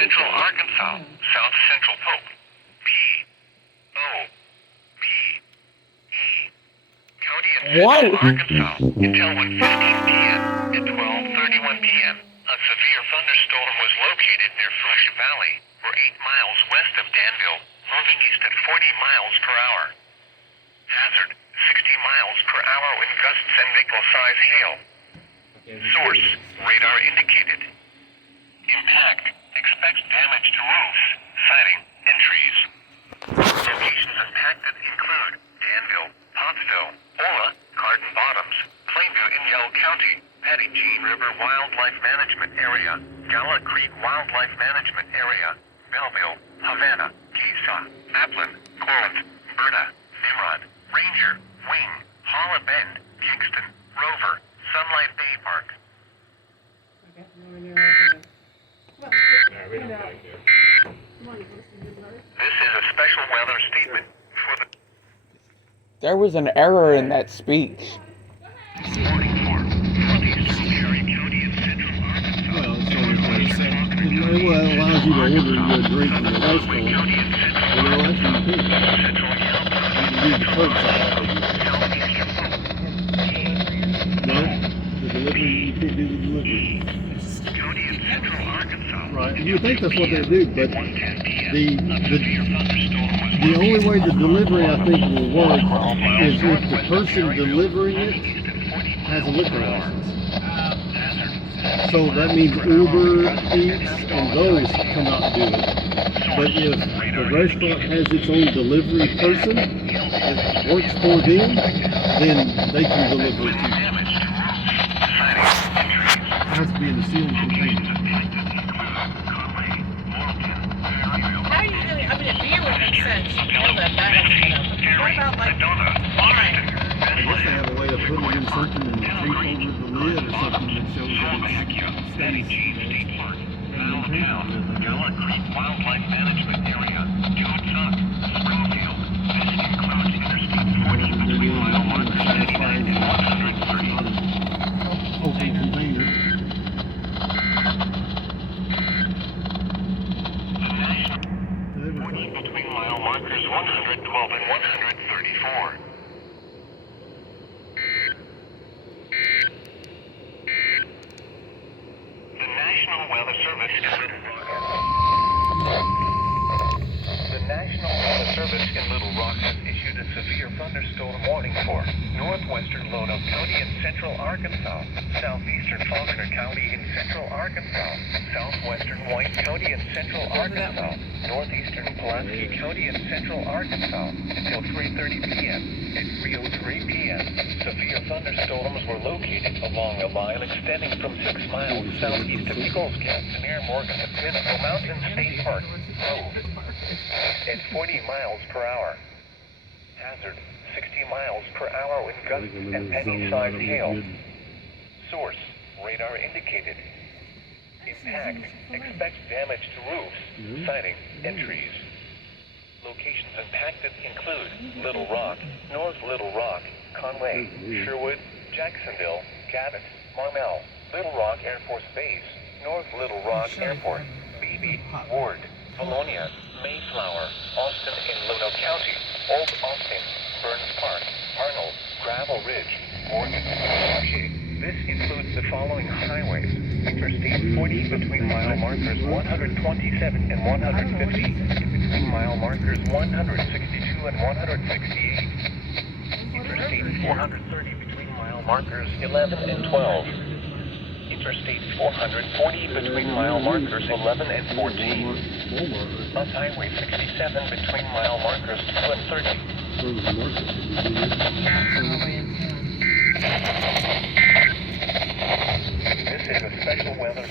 Central Arkansas, South Central Pope, P-O-P-E. County and Central Arkansas, until 1:15 p.m. and 12:31 p.m. A severe thunderstorm was located near Fush Valley, or 8 miles west of Danville, moving east at 40 miles per hour. Hazard, 60 miles per hour wind gusts and nickel-size hail. Source, radar indicated. Impact, expects damage to roofs, siding, and trees. Locations impacted include Danville, Pottsville, Ola, Carden Bottoms, Plainview in Yell County, Patty Jean River Wildlife Management Area, Gala Creek Wildlife Management Area, Belleville, Havana, Kesa, Applin, Corinth, Berta, Nimrod, Ranger, Wing, Holla Bend, Kingston, Rover, Sunlight Bay Park. This is a special weather statement for the... There was an error in that speech. Warning for northeastern Perry County and central Arkansas. Well, it's only it allows you to order you a drink in the restaurant. County and central Well, that's you too. central Yell County. You can do the curbside. No, the delivery, you can't do the delivery. County and central Arkansas. Right, you would think that's what they do, but 1:10 p.m. the Severe thunderstorm was the only way the delivery I think will work is if the person delivering it has a liquor license. So that means Uber, Eats, and those come out and do it. But if the restaurant has its own delivery person that works for them, then they can deliver it to you. It has to be in a sealed container. How are you doing? I mean, a beer would make sense. You know that has to be open. What about like wine? I guess they have a way of putting it in something and tape over the lid or something that shows that it's Patty Jean State Park, Downtown, Gala Creek Wildlife Management Area, Johnstock, Springfield. This includes Interstate 40 between mile markers 99 and 130. open container. Between mile markers 112 and 134. The National Weather Service in Little Rock has issued a severe thunderstorm warning for northwestern Lonoke County in central Arkansas, southeastern Faulkner County in central Arkansas, southwestern White County in central Arkansas, northeastern Pulaski County in central Arkansas until 3:30 p.m. At 3:03 p.m., severe thunderstorms were located along a line extending from 6 miles southeast of Eagles Camp to near Morgan at Pinnacle Mountain State Park Road at 40 miles per hour. Hazard, 60 miles per hour with gusts and penny-sized hail. Source, radar indicated. Impact, expects damage to roofs, siding, and trees. Locations impacted include Little Rock, North Little Rock, Conway, Sherwood, Jacksonville, Cabot, Marmel, Little Rock Air Force Base, North Little Rock Airport, Beebe, Ward, Valonia, Mayflower, Austin in Lonoke County, Old Austin, Burns Park, Arnold, Gravel Ridge, Morgan, Marche. This includes the following highways: Interstate 40 between mile markers 127 and 150, between mile markers 162 and 168, Interstate 430 between mile markers 11 and 12, Interstate 440 between mile markers 11 and 14, Bus Highway 67 between mile markers 2 and 30. This is a special weather.